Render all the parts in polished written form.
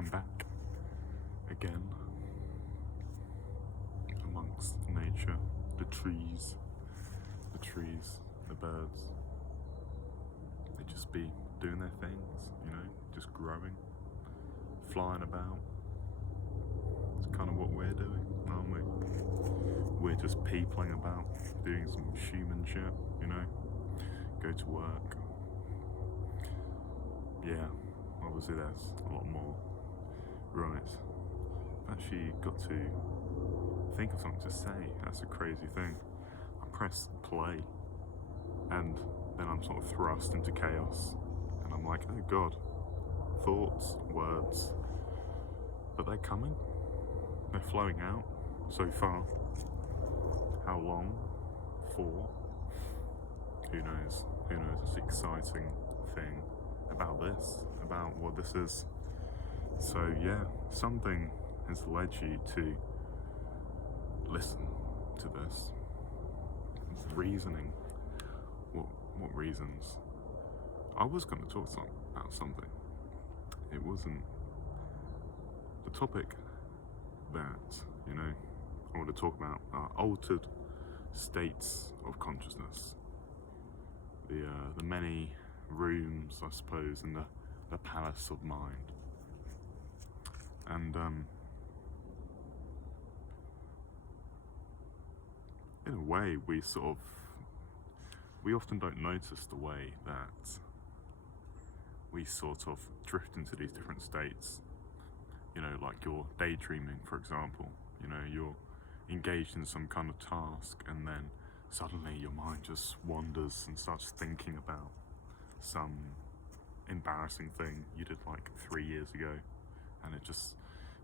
I'm back again amongst nature, the trees, the birds. They just be doing their things, just growing, flying about. It's kind of what we're doing, aren't we? We're just peopling about, doing some human shit, go to work. Yeah, obviously there's a lot more. Right. I've actually got to think of something to say. That's a crazy thing. I press play and then I'm sort of thrust into chaos and I'm like, oh god, thoughts, words, but they're coming, they're flowing out so far. How long for? Who knows? It's the exciting thing about this, about what this is. So yeah, something has led you to listen to this. Reasoning. What reasons? I was going to talk about something. It wasn't the topic that, I want to talk about are altered states of consciousness. The many rooms, I suppose, in the palace of mind. And in a way, we often don't notice the way that we sort of drift into these different states. Like you're daydreaming, for example. You're engaged in some kind of task and then suddenly your mind just wanders and starts thinking about some embarrassing thing you did like 3 years ago, and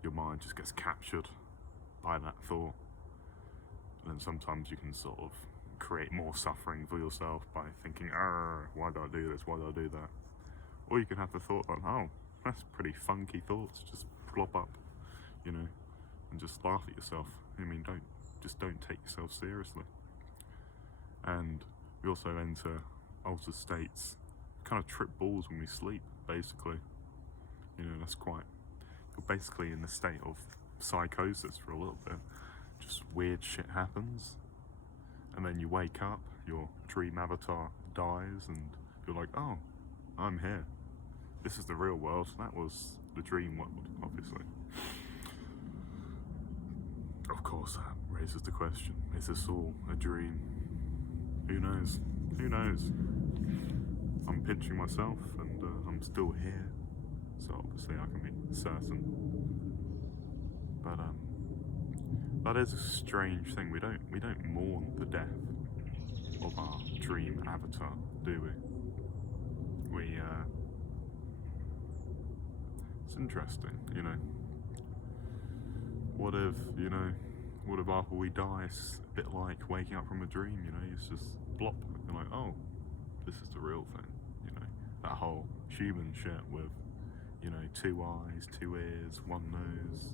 your mind just gets captured by that thought. And then sometimes you can sort of create more suffering for yourself by thinking, why did I do this, why did I do that? Or you can have the thought like, oh, that's pretty funky thoughts, just plop up, and just laugh at yourself. Don't take yourself seriously. And we also enter altered states, kind of trip balls when we sleep, basically. You're basically in a state of psychosis for a little bit. Just weird shit happens, and then you wake up, your dream avatar dies, and you're like, oh, I'm here. This is the real world. That was the dream world, obviously. Of course, that raises the question, is this all a dream? Who knows? I'm pinching myself and I'm still here, so obviously I can be certain. But that is a strange thing. We don't mourn the death of our dream avatar, do we? It's interesting, What if after we die, it's a bit like waking up from a dream, it's just blop, you're like, oh, this is the real thing, that whole human shit with, 2 eyes, 2 ears, 1 nose,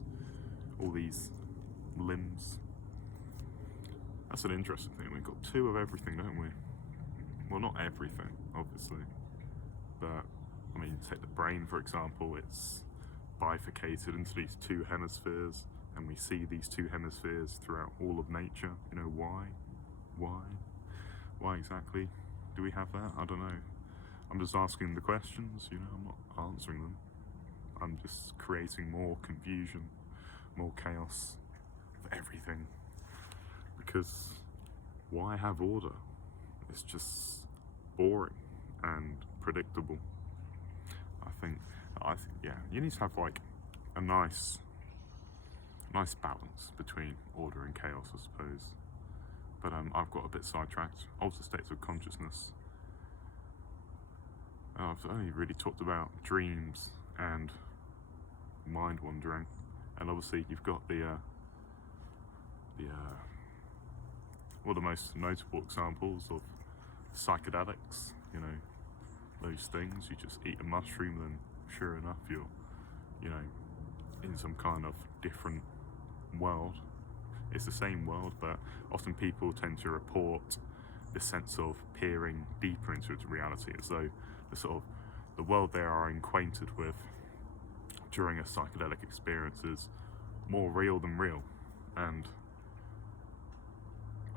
all these limbs. That's an interesting thing. We've got 2 of everything, don't we? Well, not everything, obviously, but take the brain, for example. It's bifurcated into these 2 hemispheres, and we see these 2 hemispheres throughout all of nature. Why exactly do we have that? I don't know. I'm just asking the questions, I'm not answering them. I'm just creating more confusion, more chaos for everything. Because why have order? It's just boring and predictable. I think, yeah, you need to have like a nice balance between order and chaos, I suppose. But I've got a bit sidetracked. Altered states of consciousness. I've only really talked about dreams and mind wandering, and obviously you've got the most notable examples of psychedelics. Those things. You just eat a mushroom, then sure enough you're, in some kind of different world. It's the same world, but often people tend to report this sense of peering deeper into its reality, as though the world they are acquainted with during a psychedelic experience is more real than real. And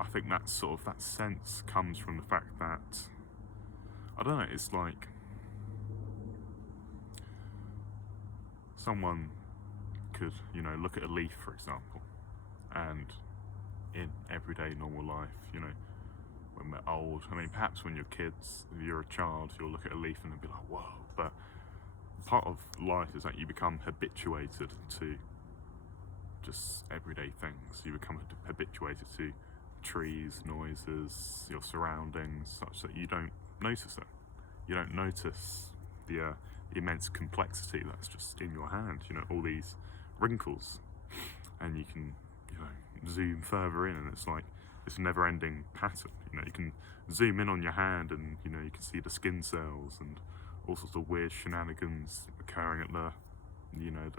I think that sort of, that sense comes from the fact that, I don't know, it's like someone could, you know, look at a leaf, for example, and in everyday normal life, you know, when we're old, I mean, perhaps when you're kids, if you're a child, you'll look at a leaf and be like, whoa, but part of life is that you become habituated to just everyday things. You become habituated to trees, noises, your surroundings, such that you don't notice it. You don't notice the immense complexity that's just in your hand, you know, all these wrinkles, and you can, you know, zoom further in, and it's like this never-ending pattern. You know, you can zoom in on your hand, and you know, you can see the skin cells and all sorts of weird shenanigans occurring at the, you know,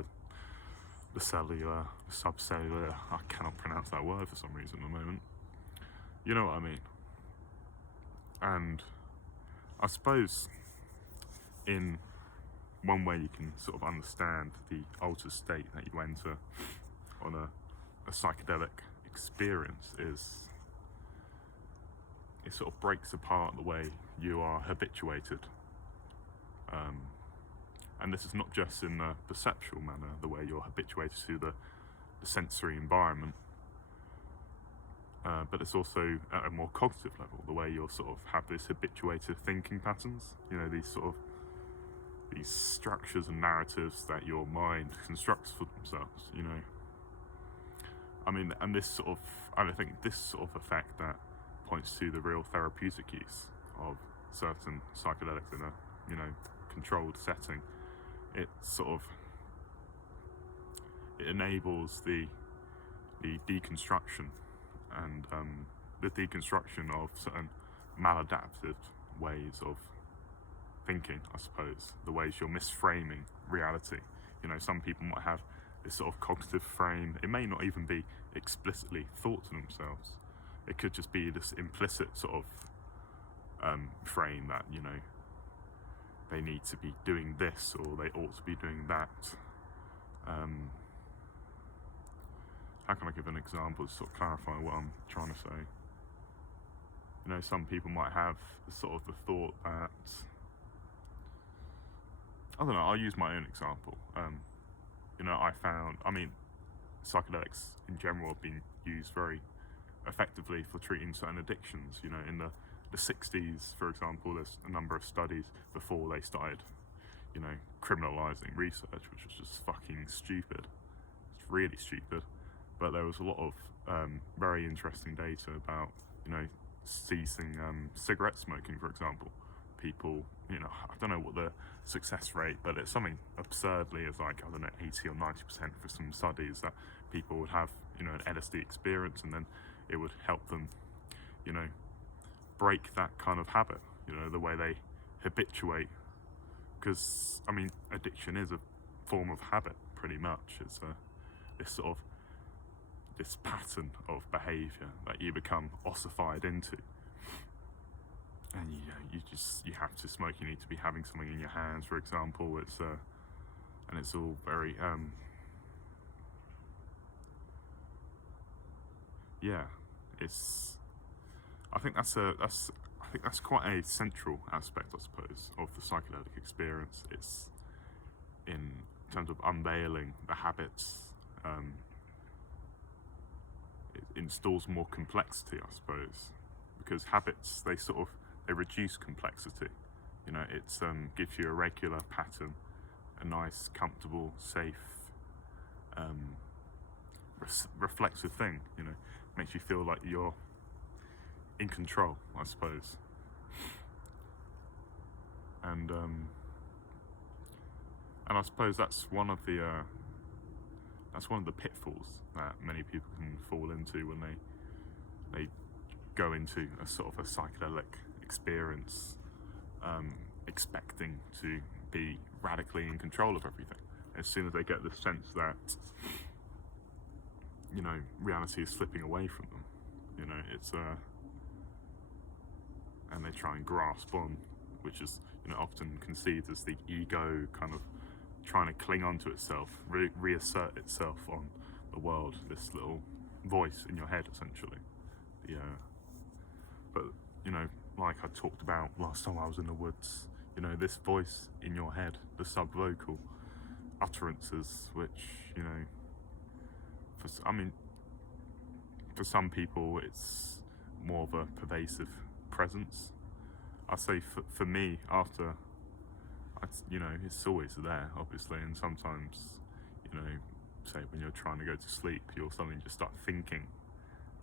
the cellular, subcellular, I cannot pronounce that word for some reason at the moment. You know what I mean? And I suppose in one way you can sort of understand the altered state that you enter on a psychedelic experience is it sort of breaks apart the way you are habituated. And this is not just in the perceptual manner, the way you're habituated to the sensory environment, but it's also at a more cognitive level, the way you'll sort of have this habituated thinking patterns, you know, these structures and narratives that your mind constructs for themselves, you know. I mean, and this sort of, I don't think this sort of effect that points to the real therapeutic use of certain psychedelics in a, you know, controlled setting. It sort of, it enables the deconstruction and the deconstruction of certain maladaptive ways of thinking, I suppose, the ways you're misframing reality. You know, some people might have this sort of cognitive frame. It may not even be explicitly thought to themselves. It could just be this implicit sort of frame that, you know, they need to be doing this or they ought to be doing that. How can I give an example to sort of clarify what I'm trying to say? You know, some people might have sort of the thought that, I don't know, I'll use my own example. You know, I mean, psychedelics in general have been used very effectively for treating certain addictions. You know, in the 60s, for example, there's a number of studies before they started, you know, criminalizing research, which was just fucking stupid. It's really stupid. But there was a lot of very interesting data about, you know, ceasing cigarette smoking, for example. People, you know, I don't know what the success rate, but it's something absurdly as like, I don't know, 80 or 90% for some studies, that people would have, you know, an LSD experience, and then it would help them, you know, break that kind of habit, you know, the way they habituate. Because, I mean, addiction is a form of habit, pretty much. It's this sort of, this pattern of behaviour that you become ossified into. And you have to smoke. You need to be having something in your hands, for example. It's and it's all very yeah. It's, I think that's quite a central aspect, I suppose, of the psychedelic experience. It's in terms of unveiling the habits. It installs more complexity, I suppose, because habits, they reduce complexity. You know, it gives you a regular pattern, a nice, comfortable, safe, reflexive thing. You know, makes you feel like you're in control, I suppose. And I suppose that's one of the pitfalls that many people can fall into when they go into a sort of a psychedelic experience, expecting to be radically in control of everything. As soon as they get the sense that, you know, reality is slipping away from them, you know, it's and they try and grasp on, which is, you know, often conceived as the ego kind of trying to cling onto itself, reassert itself on the world. This little voice in your head, essentially. But you know, like I talked about last time I was in the woods, you know, this voice in your head, the subvocal utterances, which, you know, for some people it's more of a pervasive presence. I say for me, after, you know, it's always there, obviously, and sometimes, you know, say when you're trying to go to sleep, you'll suddenly just start thinking,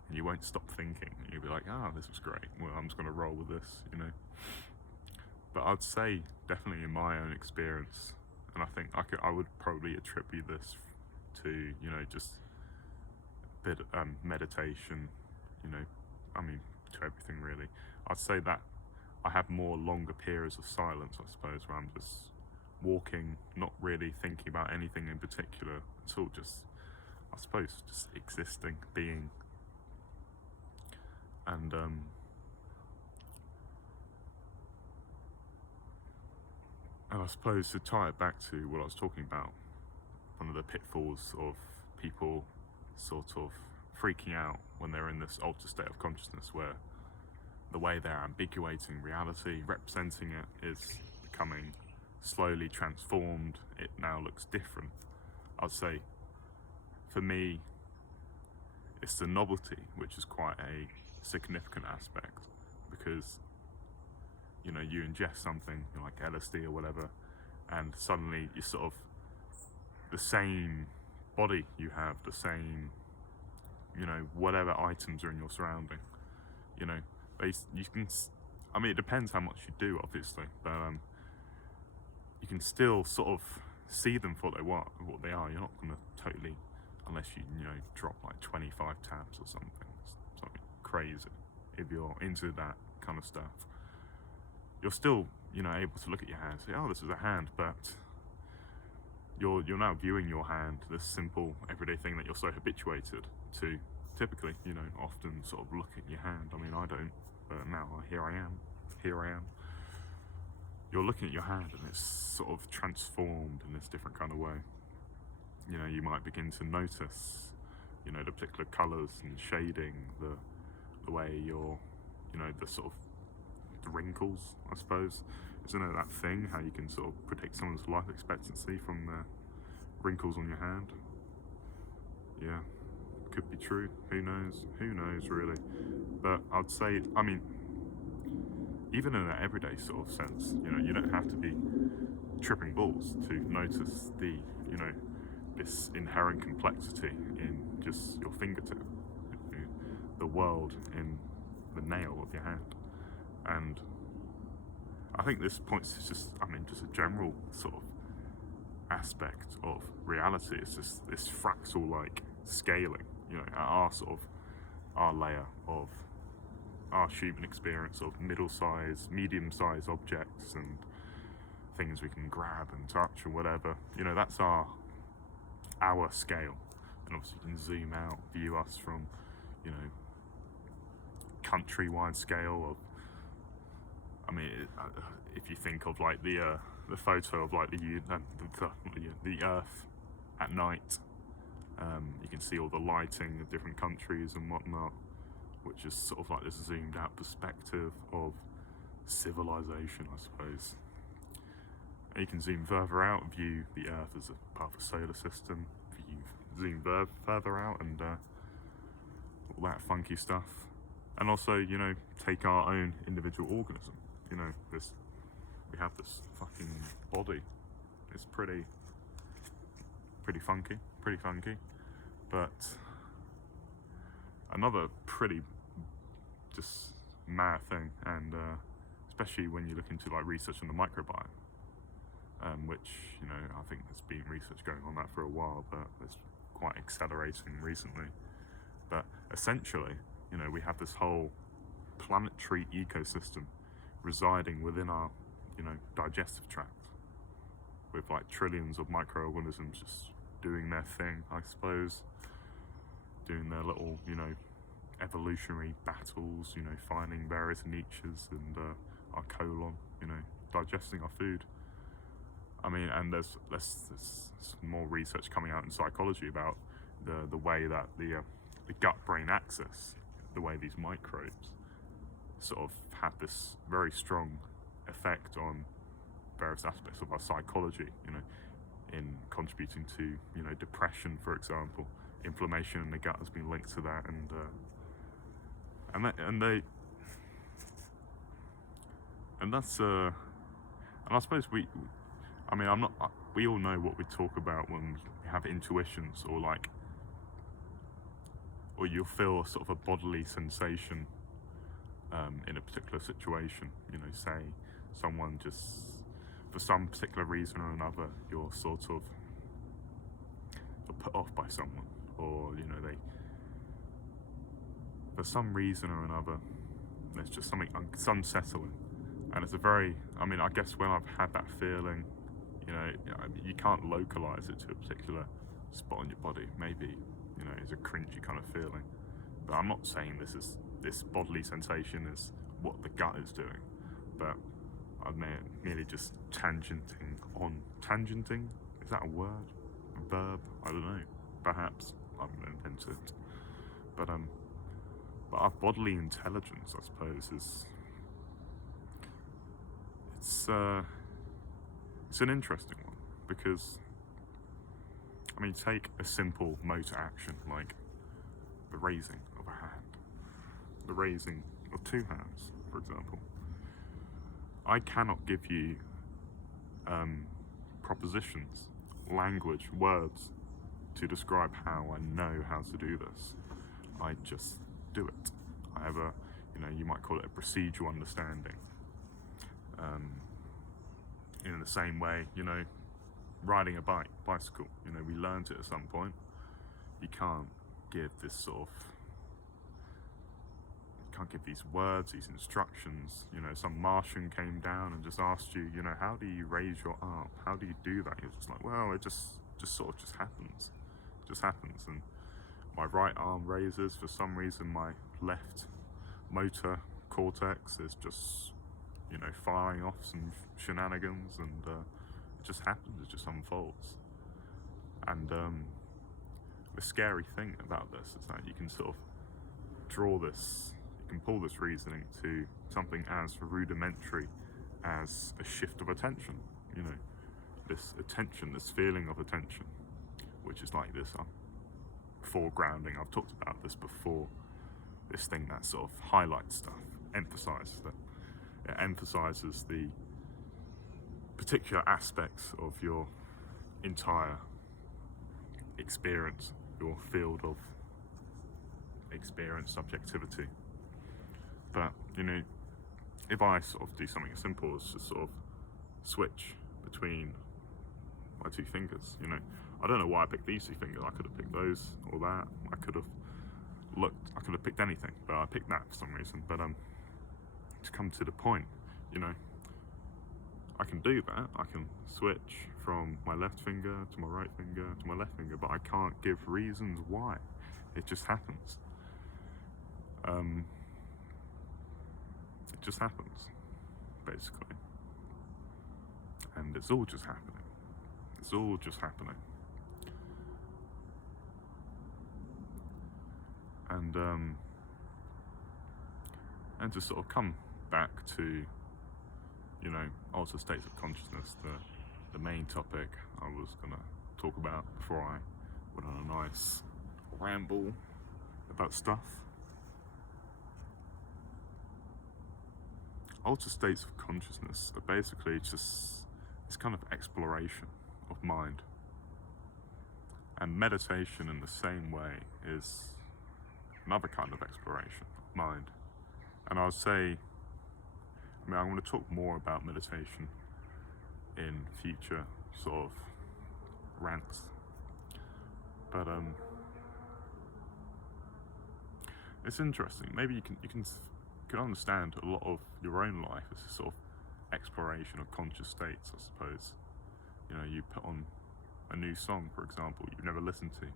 and you won't stop thinking. You'll be like, oh, this was great, well, I'm just going to roll with this, you know. But I'd say, definitely in my own experience, and I think I would probably attribute this to, you know, just a bit meditation, you know, to everything really. I'd say that I have more longer periods of silence, I suppose, where I'm just walking, not really thinking about anything in particular. It's all just, I suppose, just existing, being. And I suppose to tie it back to what I was talking about, one of the pitfalls of people sort of freaking out when they're in this altered state of consciousness, where the way they're ambiguating reality, representing it, is becoming slowly transformed. It now looks different. I'd say, for me, it's the novelty, which is quite a significant aspect, because, you know, you ingest something, you know, like LSD or whatever, and suddenly you're sort of the same body you have, the same, you know, whatever items are in your surrounding, you know, you can, I mean, it depends how much you do, obviously, but you can still sort of see them for what they are. You're not going to totally, unless you know, drop like 25 tabs or something crazy. If you're into that kind of stuff, you're still, you know, able to look at your hand and say, oh, this is a hand, but you're now viewing your hand, this simple everyday thing that you're so habituated to, typically, you know, often sort of look at your hand. I mean, I don't, but now here I am. You're looking at your hand and it's sort of transformed in this different kind of way. You know, you might begin to notice, you know, the particular colours and shading, the way you're, you know, the sort of the wrinkles, I suppose. Isn't it that thing, how you can sort of predict someone's life expectancy from the wrinkles on your hand? Yeah, could be true. Who knows really. But I'd say, I mean, even in an everyday sort of sense, you know, you don't have to be tripping balls to notice the, you know, this inherent complexity in just your fingertip, the world in the nail of your hand. And I think this points to just, I mean, just a general sort of aspect of reality. It's just this fractal-like scaling, you know, at our layer of our human experience of middle-sized, medium-sized objects and things we can grab and touch and whatever. You know, that's our scale. And obviously you can zoom out, view us from, you know, countrywide scale of, I mean, if you think of like the photo of like the Earth at night, you can see all the lighting of different countries and whatnot, which is sort of like this zoomed out perspective of civilization, I suppose. And you can zoom further out, view the Earth as a part of a solar system, zoom further out, and all that funky stuff. And also, you know, take our own individual organism. You know, we have this fucking body. It's pretty funky. But another pretty just mad thing, and especially when you look into like research on the microbiome, which, you know, I think there's been research going on that for a while, but it's quite accelerating recently. But essentially, you know, we have this whole planetary ecosystem residing within our, you know, digestive tract, with like trillions of microorganisms just doing their thing, I suppose, doing their little, you know, evolutionary battles, you know, finding various niches and our colon, you know, digesting our food. I mean, and there's some more research coming out in psychology about the way that the gut-brain axis, the way these microbes sort of have this very strong effect on various aspects of our psychology, you know, in contributing to, you know, depression, for example. Inflammation in the gut has been linked to that, and I suppose I mean, we all know what we talk about when we have intuitions, or like, or you'll feel sort of a bodily sensation in a particular situation. You know, say someone just, for some particular reason or another, you're sort of put off by someone, or, you know, for some reason or another, there's just something unsettling. And it's I mean, I guess when I've had that feeling, you know, you can't localize it to a particular spot on your body. Maybe, you know, it's a cringy kind of feeling. But I'm not saying this bodily sensation is what the gut is doing, but I'm merely just tangenting. Is that a word? A verb? I don't know. Perhaps I'm going to invent it. But our bodily intelligence, I suppose, it's an interesting one, because, I mean, take a simple motor action like the raising of a hand, the raising of two hands, for example. I cannot give you propositions, language, words to describe how I know how to do this. I just do it. I have you know, you might call it a procedural understanding. In the same way, you know, riding a bicycle, you know, we learned it at some point. You can't give this sort of, you can't give these words, these instructions. You know, some Martian came down and just asked you, you know, how do you raise your arm? How do you do that? You're just like, well, it just sort of just happens. It just happens. And my right arm raises, for some reason my left motor cortex is just, you know, firing off some shenanigans, and it just happens, it just unfolds. And the scary thing about this is that you can sort of you can pull this reasoning to something as rudimentary as a shift of attention, you know, this attention, this feeling of attention, which is like this foregrounding. I've talked about this before, this thing that sort of highlights stuff, emphasizes that. It emphasizes the particular aspects of your entire experience, your field of experience, subjectivity. But, you know, if I sort of do something as simple as just sort of switch between my two fingers, you know, I don't know why I picked these two fingers. I could have picked those or that. I could have picked anything, but I picked that for some reason. But to come to the point, you know, I can do that. I can switch from my left finger to my right finger to my left finger, but I can't give reasons why. It just happens. It just happens, basically. And it's all just happening. It's all just happening. And to sort of come back to, you know, altered states of consciousness, the main topic I was gonna talk about before I went on a nice ramble about stuff. Altered states of consciousness are basically just this kind of exploration of mind. And meditation, in the same way, is another kind of exploration of mind. And I would say, I mean, I'm going to talk more about meditation in future sort of rants. But it's interesting. Maybe you can understand a lot of your own life as a sort of exploration of conscious states, I suppose. You know, you put on a new song, for example, you've never listened to,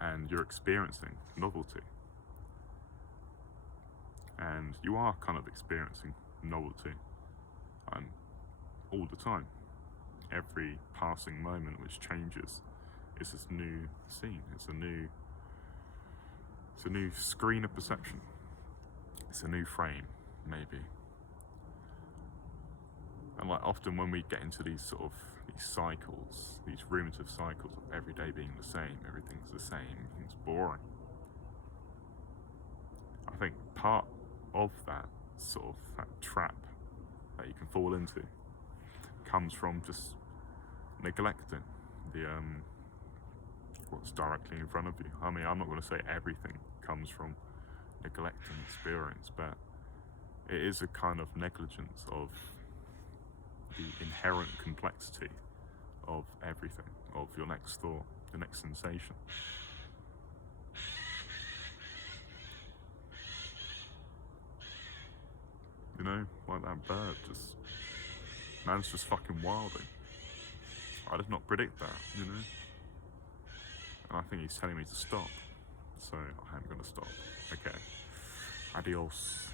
and you're experiencing novelty. And you are kind of experiencing novelty all the time, every passing moment which changes is this new scene. It's a new screen of perception. It's a new frame, maybe. And like often when we get into these cycles, these ruminative cycles of every day being the same, everything's the same, everything's boring. I think part of that that trap that you can fall into comes from just neglecting what's directly in front of you. I mean, I'm not going to say everything comes from neglecting experience, but it is a kind of negligence of the inherent complexity of everything, of your next thought, your next sensation. You know, like that bird, man's just fucking wilding. I did not predict that, you know? And I think he's telling me to stop. So I am gonna stop. Okay. Adios.